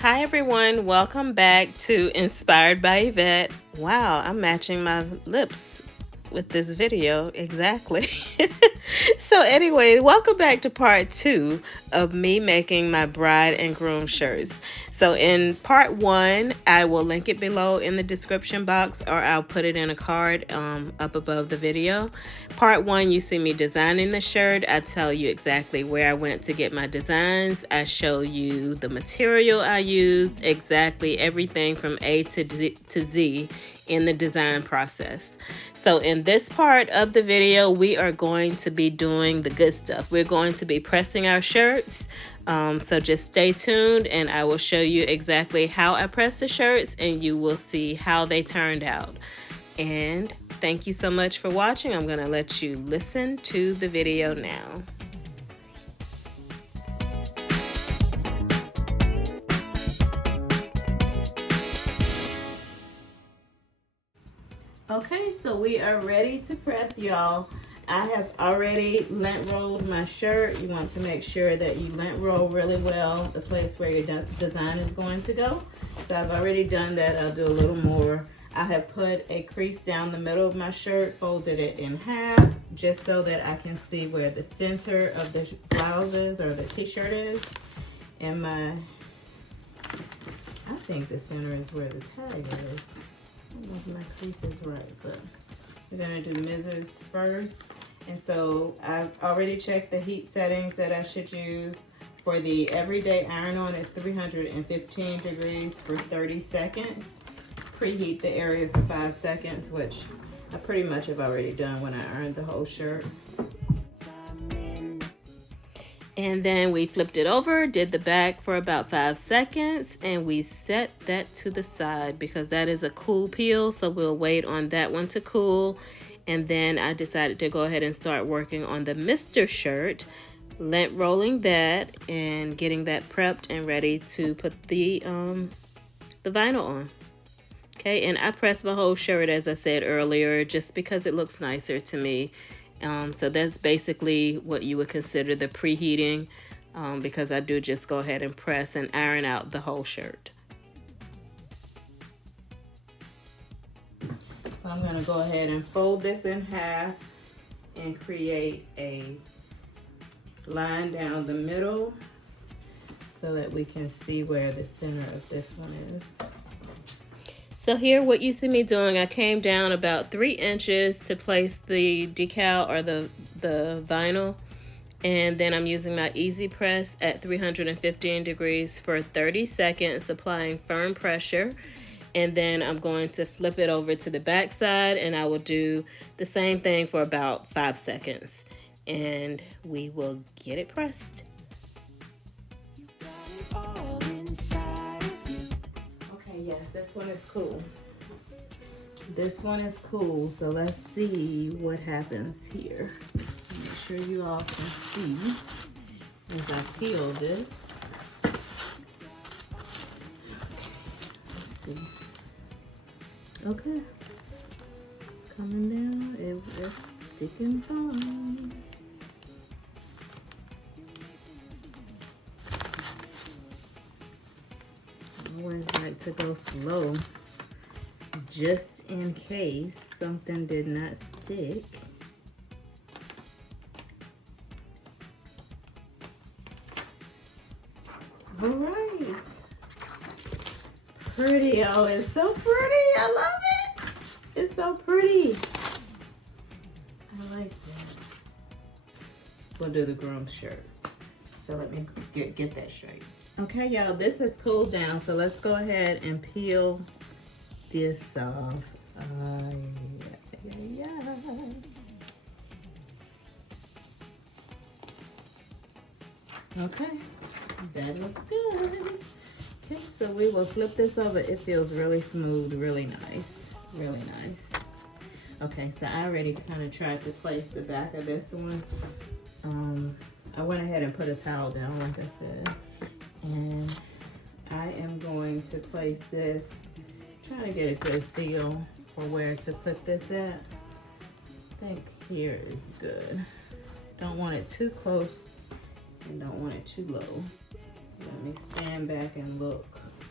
Hi everyone, welcome back to Inspired by Yvette. Wow, I'm matching my lips with this video exactly. So anyway, welcome back to part 2 of me making my bride and groom shirts. So in part 1, I will link it below in the description box, or I'll put it in a card up above the video. Part 1, you see me designing the shirt. I tell you exactly where I went to get my designs. I show you the material I used, exactly everything from A to Z in the design process. So in this part of the video, we are going to be doing the good stuff. We're going to be pressing our shirts. So just stay tuned and I will show you exactly how I press the shirts and you will see how they turned out. And thank you so much for watching. I'm going to let you listen to the video now. Okay, so we are ready to press, y'all. I have already lint rolled my shirt. You want to make sure that you lint roll really well the place where your design is going to go. So I've already done that. I'll do a little more. I have put a crease down the middle of my shirt, folded it in half, just so that I can see where the center of the blouse is, or the t-shirt is. And I think the center is where the tag is. I don't know if my crease is right, but we're gonna do misers first. And so I've already checked the heat settings that I should use. For the everyday iron-on, it's 315 degrees for 30 seconds. Preheat the area for 5 seconds, which I pretty much have already done when I ironed the whole shirt. And then we flipped it over, did the back for about 5 seconds, and we set that to the side because that is a cool peel, so we'll wait on that one to cool. And then I decided to go ahead and start working on the Mr. shirt, lint rolling that and getting that prepped and ready to put the vinyl on. Okay, and I pressed my whole shirt, as I said earlier, just because it looks nicer to me. So that's basically what you would consider the preheating, because I do just go ahead and press and iron out the whole shirt. So I'm going to go ahead and fold this in half and create a line down the middle so that we can see where the center of this one is. So here, what you see me doing, I came down about 3 inches to place the decal or the vinyl. And then I'm using my Easy Press at 315 degrees for 30 seconds, applying firm pressure. And then I'm going to flip it over to the back side and I will do the same thing for about 5 seconds. And we will get it pressed. Yes, this one is cool. This one is cool, so let's see what happens here. Make sure you all can see as I peel this. Let's see. Okay, it's coming down. It's sticking fine. I always like to go slow just in case something did not stick. All right. Pretty. Oh, it's so pretty. I love it. It's so pretty. I like that. We'll do the groom shirt. So let me get that straight. Okay, y'all, this has cooled down, so let's go ahead and peel this off. Okay, that looks good. Okay, so we will flip this over. It feels really smooth, really nice, really nice. Okay, so I already kind of tried to place the back of this one. I went ahead and put a towel down, like I said. And I am going to place this, trying to get a good feel for where to put this at. I think here is good. Don't want it too close and don't want it too low. Let me stand back and look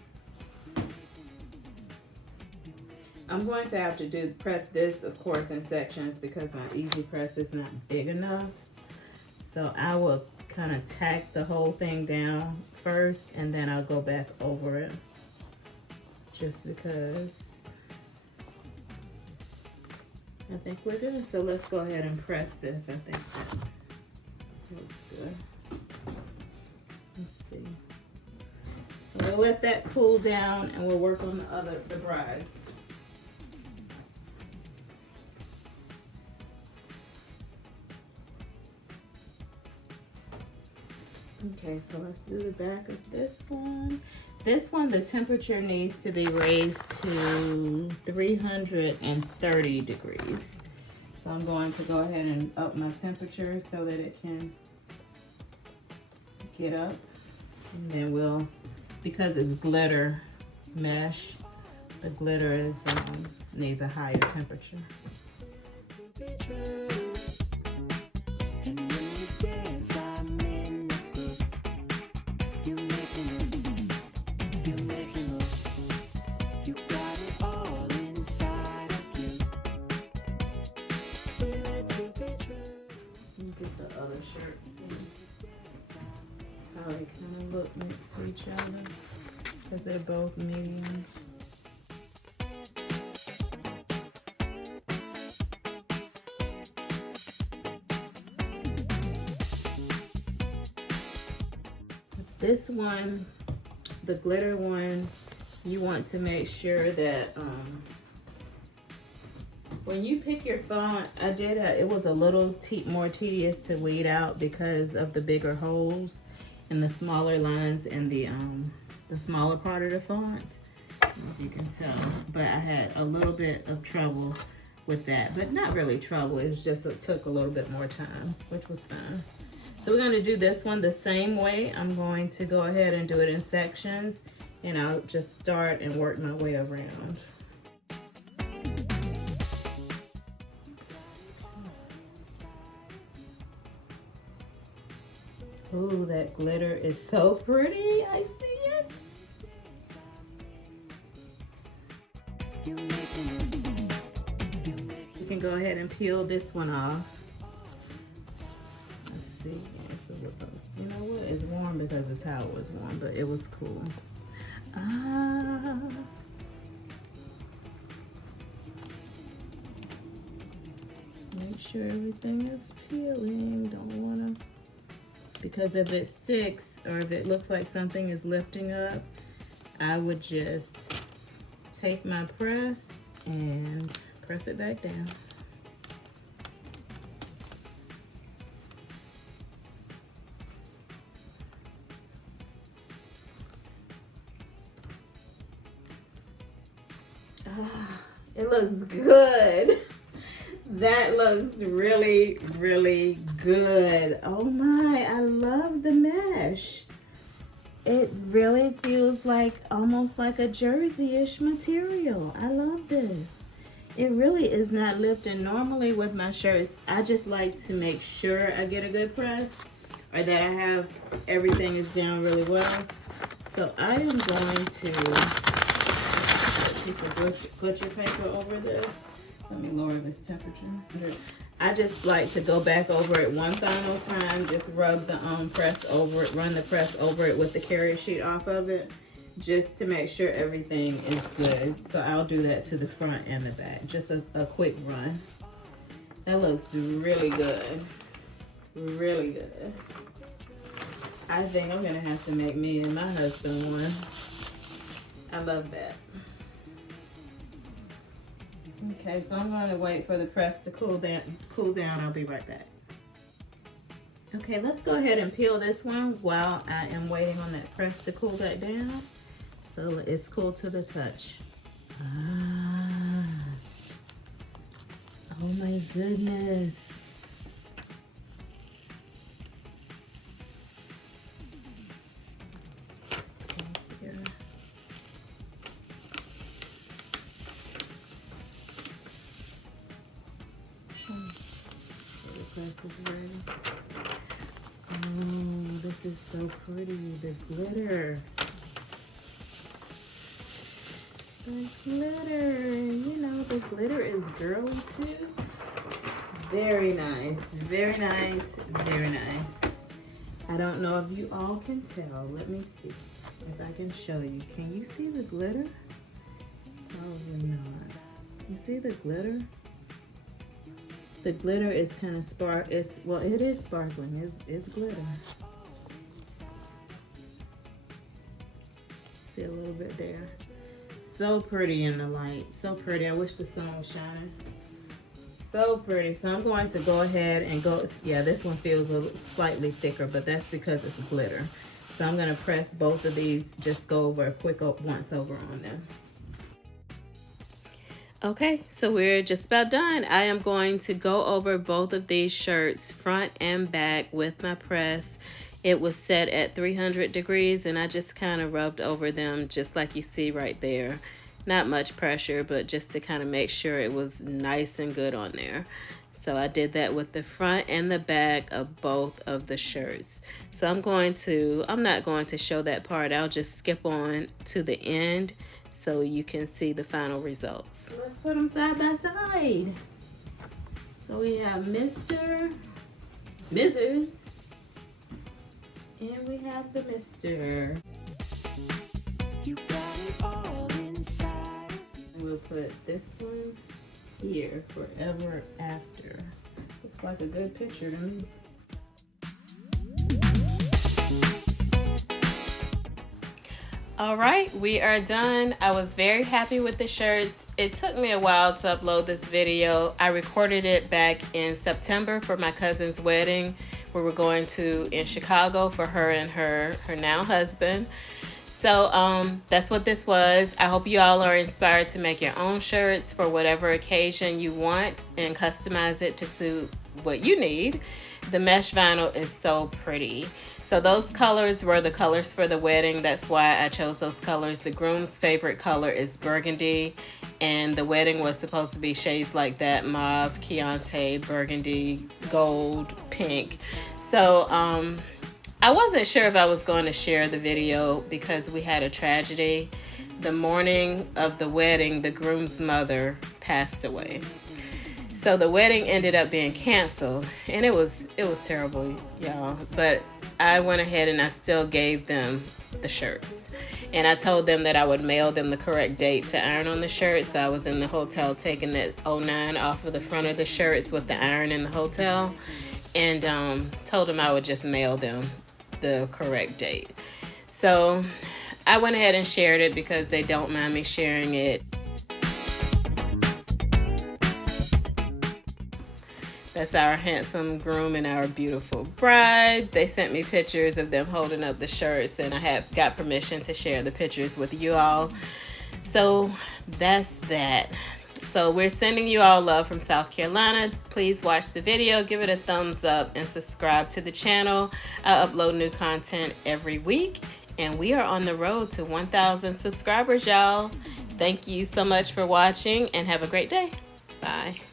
I'm going to have to press this, of course, in sections because my Easy Press is not big enough. So I will kind of tack the whole thing down first, and then I'll go back over it. Just because I think we're good. So let's go ahead and press this. I think that looks good. Let's see. So we'll let that cool down and we'll work on the brides. Okay, so let's do the back of this one. This one, the temperature needs to be raised to 330 degrees. So I'm going to go ahead and up my temperature so that it can get up. And then we'll, because it's glitter mesh, the glitter needs a higher temperature. Get the other shirts and how they kind of look next to each other because they're both mediums. This one, the glitter one, you want to make sure that when you pick your font, it was a little more tedious to weed out because of the bigger holes and the smaller lines in the smaller part of the font. I don't know if you can tell, but I had a little bit of trouble with that, but not really trouble. It was just, it took a little bit more time, which was fine. So we're going to do this one the same way. I'm going to go ahead and do it in sections, and I'll just start and work my way around. Ooh, that glitter is so pretty. I see it. You can go ahead and peel this one off. Let's see. It's a little, you know what? It's warm because the towel was warm, but it was cool. Make sure everything is peeling. Don't want to, because if it sticks or if it looks like something is lifting up, I would just take my press and press it back down. It looks good. That looks really, really good. Oh my, I love the mesh. It really feels like almost like a jersey-ish material. I love this. It really is not lifting. Normally with my shirts, I just like to make sure I get a good press or that I have everything is down really well. So I am going to put a piece of butcher paper over this. Let me lower this temperature. I just like to go back over it one final time, just rub the press over it, run the press over it with the carrier sheet off of it, just to make sure everything is good. So I'll do that to the front and the back, just a quick run. That looks really good, really good. I think I'm gonna have to make me and my husband one. I love that. Okay, so I'm going to wait for the press to cool down. I'll be right back. Okay, let's go ahead and peel this one while I am waiting on that press to cool that down. So it's cool to the touch. Oh my goodness. Press is ready. Oh, this is so pretty. The glitter. The glitter. You the glitter is girly too. Very nice, very nice, very nice. I don't know if you all can tell. Let me see if I can show you. Can you see the glitter? Probably not. You see the glitter? The glitter is kind of well, it is sparkling. It's glitter. See a little bit there. So pretty in the light. So pretty. I wish the sun was shining. So pretty. So I'm going to go ahead and go. Yeah, this one feels slightly thicker, but that's because it's glitter. So I'm going to press both of these. Just go over a quick once over on them. Okay, so we're just about done. I am going to go over both of these shirts, front and back, with my press. It was set at 300 degrees, and I just kind of rubbed over them just like you see right there. Not much pressure, but just to kind of make sure it was nice and good on there. So I did that with the front and the back of both of the shirts. So I'm not going to show that part. I'll just skip on to the end so you can see the final results. Let's put them side by side. So we have Mr., Mrs., and we have the Mr. You got it all inside. We'll put this one here, forever after. Looks like a good picture to me. All right, we are done. I was very happy with the shirts. It took me a while to upload this video. I recorded it back in September for my cousin's wedding. We were going to in Chicago for her and her now husband. So that's what this was. I hope you all are inspired to make your own shirts for whatever occasion you want and customize it to suit what you need. The mesh vinyl is so pretty. So those colors were the colors for the wedding. That's why I chose those colors. The groom's favorite color is burgundy, and the wedding was supposed to be shades like that: mauve, Chianti, burgundy, gold, pink. So I wasn't sure if I was going to share the video because we had a tragedy. The morning of the wedding, the groom's mother passed away. So the wedding ended up being canceled, and it was terrible, y'all. But I went ahead and I still gave them the shirts. And I told them that I would mail them the correct date to iron on the shirts. So I was in the hotel taking that 09 off of the front of the shirts with the iron in the hotel. And told them I would just mail them the correct date. So I went ahead and shared it because they don't mind me sharing it. That's our handsome groom and our beautiful bride. They sent me pictures of them holding up the shirts, and I got permission to share the pictures with you all. So that's that. So we're sending you all love from South Carolina. Please watch the video, give it a thumbs up, and subscribe to the channel. I upload new content every week, and we are on the road to 1,000 subscribers, y'all. Thank you so much for watching, and have a great day. Bye.